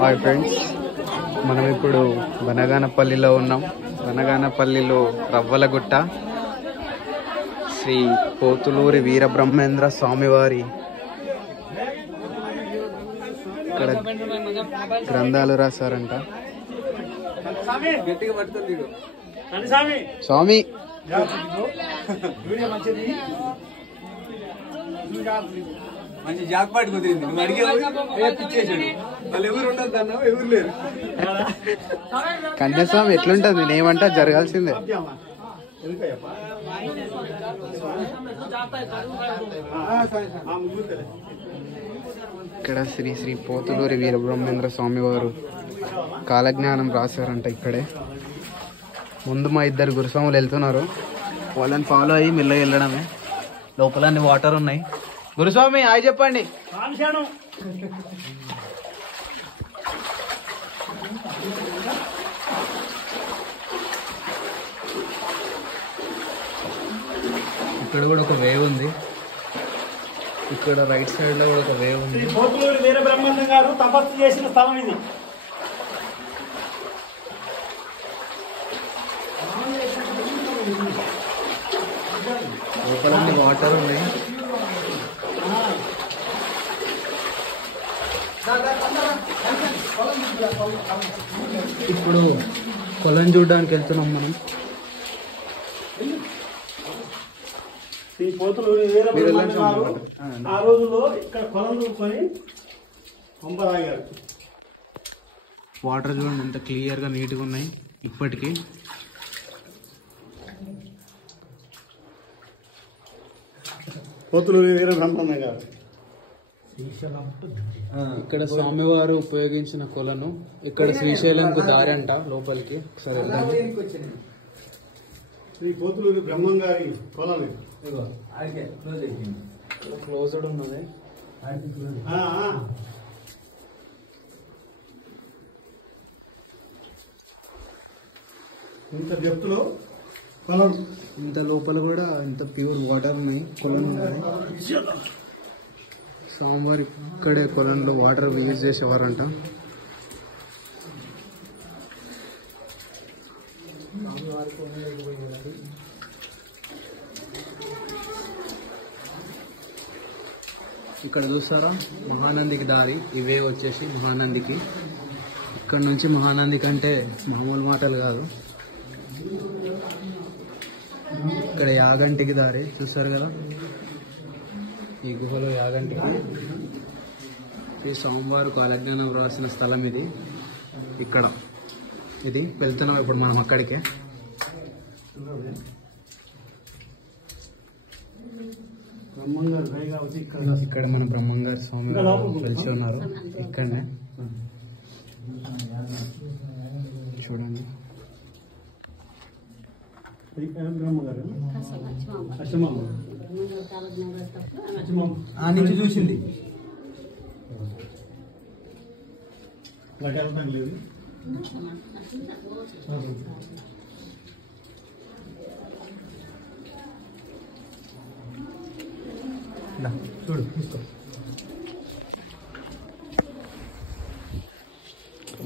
Hi friends, మనం ఇప్పుడు బనగానపల్లిలో ఉన్నాం. బనగానపల్లిలో రవ్వలగుట్ట శ్రీ పోతులూరి వీరబ్రహ్మేంద్ర స్వామివారి ఇక్కడ గ్రంథాలు రాశారంట. స్వామి మంచి జాక్పాట్ కుదిరింది. నువ్వు అడిగేసాడు వాళ్ళు ఎవరు ఉండదు అన్నావు, ఎవరు లేరు. కన్యాస్వామి ఎట్లుంటది? నేనేమంటా జరగాల్సిందే. ఇక్కడ శ్రీ శ్రీ పోతులూరి వీరబ్రహ్మేంద్ర స్వామి వారు కాలజ్ఞానం రాశారంట. ఇక్కడే ముందు మా ఇద్దరు గురుస్వాములు వెళ్తున్నారు, వాళ్ళని ఫాలో అయ్యి మెల్లగా వెళ్ళడమే. లోపల అన్ని వాటర్ ఉన్నాయి. గురుస్వామి హాయ్ చెప్పండి. ఇక్కడ కూడా ఒక వేవ్ ఉంది. ఇక్కడ రైట్ సైడ్ లో కూడా ఒక వేవ్ ఉంది. పోతులూరి వీరబ్రహ్మేంద్ర గారు తపస్సు చేసిన స్థలం ఇది. లోపల వాటర్ ఉన్నాయి. ఇప్పుడు కొలం చూడడానికి వెళ్తున్నాం మనం. ఈ పోతులూరి వీరబ్రహ్మేంద్ర గారు ఆ రోజుల్లో ఇక్కడ కొలం చూసుకొని పంపరాగారు. వాటర్ చూడండి ఎంత క్లియర్ గా నీట్గా ఉన్నాయి ఇప్పటికీ. పోతులూరి వీరబ్రహ్మేంద్ర గారు ఇక్కడ స్వామివారు ఉపయోగించిన కొలను. ఇక్కడ శ్రీశైలంకు దారి అంట లోపలికి. ఒకసారి వెళ్దాం. శ్రీ పోతులూరి బ్రహ్మం గారి కొలం క్లోజ్డ్ ఉన్నది. ఇంత డెప్త్లో కొలం. ఇంత లోపల కూడా ఇంత ప్యూర్ వాటర్ ఉన్నాయి. కొలను ఉన్నాయి. స్వామివారు ఇక్కడే కొలంలో వాటర్ యూజ్ చేసేవారంట. ఇక్కడ చూస్తారా మహానందికి దారి. ఇవే వచ్చేసి మహానందికి. ఇక్కడ నుంచి మహానంది కంటే మామూలు మాటలు కాదు. ఇక్కడ యాగంటికి దారి చూస్తారు కదా. ఈ గుహలో యాగంటికి ఈ స్వామివారు కాలజ్ఞానం రాసిన స్థలం ఇది. ఇక్కడ ఇది వెళ్తున్నాం ఇప్పుడు మనం అక్కడికే. ఇక్కడ మన బ్రహ్మంగారి స్వామి కలిసి ఉన్నారు. ఇక్కడనే చూడండి. ఆ నుంచి చూసింది లేదు. చూడు తీసుకో.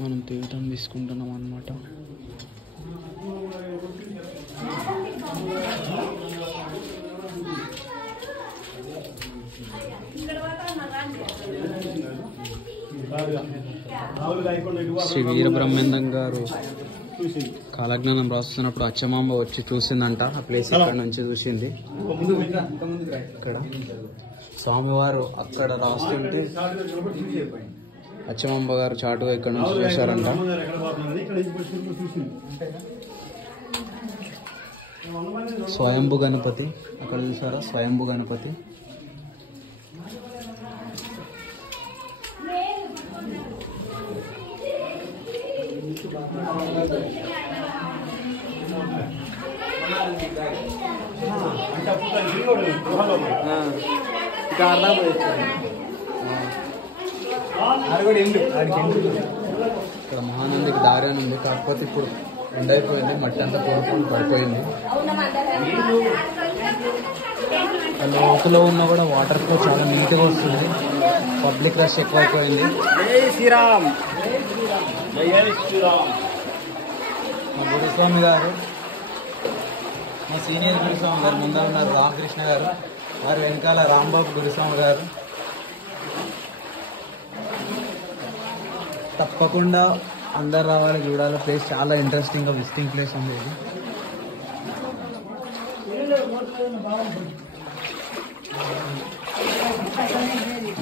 మనం తీర్థం తీసుకుంటున్నాం అన్నమాట. శ్రీ వీరబ్రహ్మేంద్రం గారు కాలజ్ఞానం రాస్తున్నప్పుడు అచ్చమాంబ వచ్చి చూసిందంట. ఆ ప్లేస్ ఇక్కడ నుంచి చూసింది. ఇక్కడ స్వామివారు అక్కడ రాస్తుంటే అచ్చమాంబ గారు చాటుగా ఇక్కడ నుంచి చూశారంట. స్వయంభు గణపతి అక్కడ చూసారా, స్వయంభు గణపతి. ఇక్కడ మహానందికి దారి అని ఉంది, కాకపోతే ఇప్పుడు ఎండ్ అయిపోయింది, మట్టి అంతా కోరుకొని పడిపోయింది. లోతులో ఉన్న కూడా వాటర్ ఫ్లో చాలా నీట్గా వస్తుంది. పబ్లిక్ రష్ ఎక్కువైపోయింది. మా గురుస్వామి గారు, మా సీనియర్ గురుస్వామి గారు ముందర ఉన్నారు రామకృష్ణ గారు, వారి వెనకాల రాంబాబు గురుస్వామి గారు. తప్పకుండా అందరు రావాలి, చూడాలి. ప్లేస్ చాలా ఇంట్రెస్టింగ్గా విజిటింగ్ ప్లేస్ ఉంది ఇది.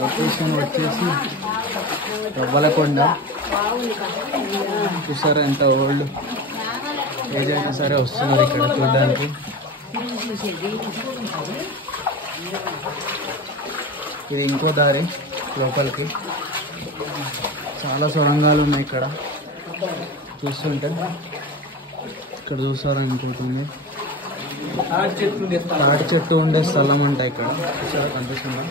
లొకేషన్ వచ్చేసి రవ్వలకొండ. చూసారా ఎంత ఓల్డ్ ఏజ్ అయినా సరే వస్తున్నారు ఇక్కడ చూడడానికి. ఇది ఇంకో దారి లోపలికి. చాలా సొరంగాలు ఉన్నాయి ఇక్కడ చూస్తుంటే. ఇక్కడ చూసారా ఇంకోటి ఉంది, తాటి చెట్టు ఉండే స్థలం అంట ఇక్కడ. చూసారా కనిపిస్తుందా?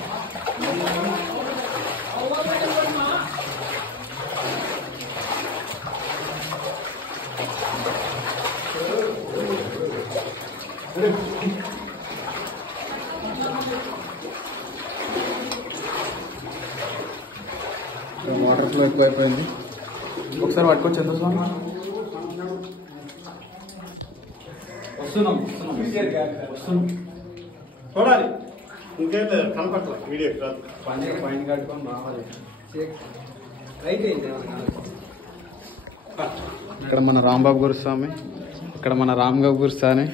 వాటర్ ఫ్లో ఎక్కువైపోయింది. ఒకసారి పట్టుకోవచ్చు ఎంత స్వామి? వస్తున్నాం. చూడాలి, ఇంకైతే కనపట్ల వీడియో కాదు. పైన కట్టుకొని రావాలి. రైట్ అయింది. ఇక్కడ మన రాంబాబు గురుస్వామి, ఇక్కడ మన రామ్గాబు గురుస్వామి,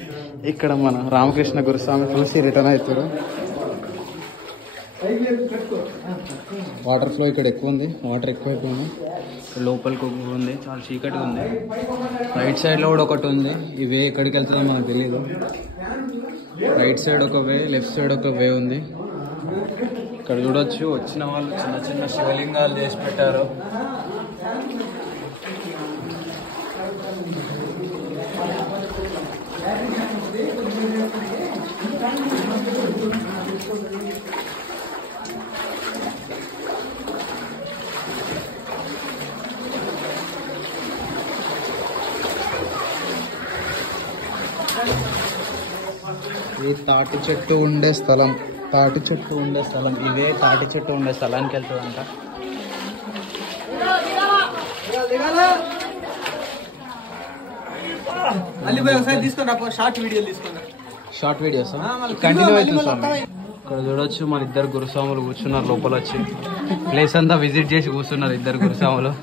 ఇక్కడ మన రామకృష్ణ గురుస్వామి కలిసి రిటర్న్ అవుతారు. వాటర్ ఫ్లో ఇక్కడ ఎక్కువ ఉంది, వాటర్ ఎక్కువైపోయింది. లోపలికి ఒక ఉంది, చాలా చీకటిగా ఉంది. రైట్ సైడ్ లో కూడా ఒకటి ఉంది. ఈ వే ఎక్కడికి వెళ్తుందో మనకు తెలియదు. రైట్ సైడ్ ఒక వే, లెఫ్ట్ సైడ్ ఒక వే ఉంది. ఇక్కడ చూడొచ్చు, వచ్చిన వాళ్ళు చిన్న చిన్న శివలింగాలు చేసి పెట్టారు. ఇది తాటి చెట్టు ఉండే స్థలం, తాటి చెట్టు ఉండే స్థలం. ఇదే తాటి చెట్టు ఉండే స్థలానికి వెళ్తుందంట. షార్ట్ వీడియోస్ కంటిన్యూ అవుతుంది స్వామి. ఇక్కడ చూడొచ్చు మన ఇద్దరు గురుస్వాములు కూర్చున్నారు లోపల వచ్చి. ప్లేస్ అంతా విజిట్ చేసి కూర్చున్నారు ఇద్దరు గురుస్వాములు.